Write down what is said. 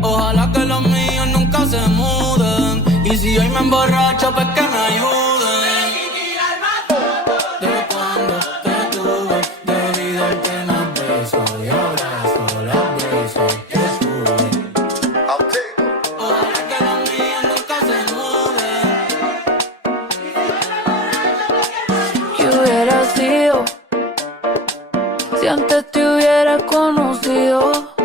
Ojalá que los míos nunca se muden. Y si hoy me emborracho, pues que me ayuden. De cuando te tuve, debido al que más beso y abrazo las veces que sube. Ojalá que los míos nunca se muden. ¿Qué hubiera sido si antes te hubiera conocido?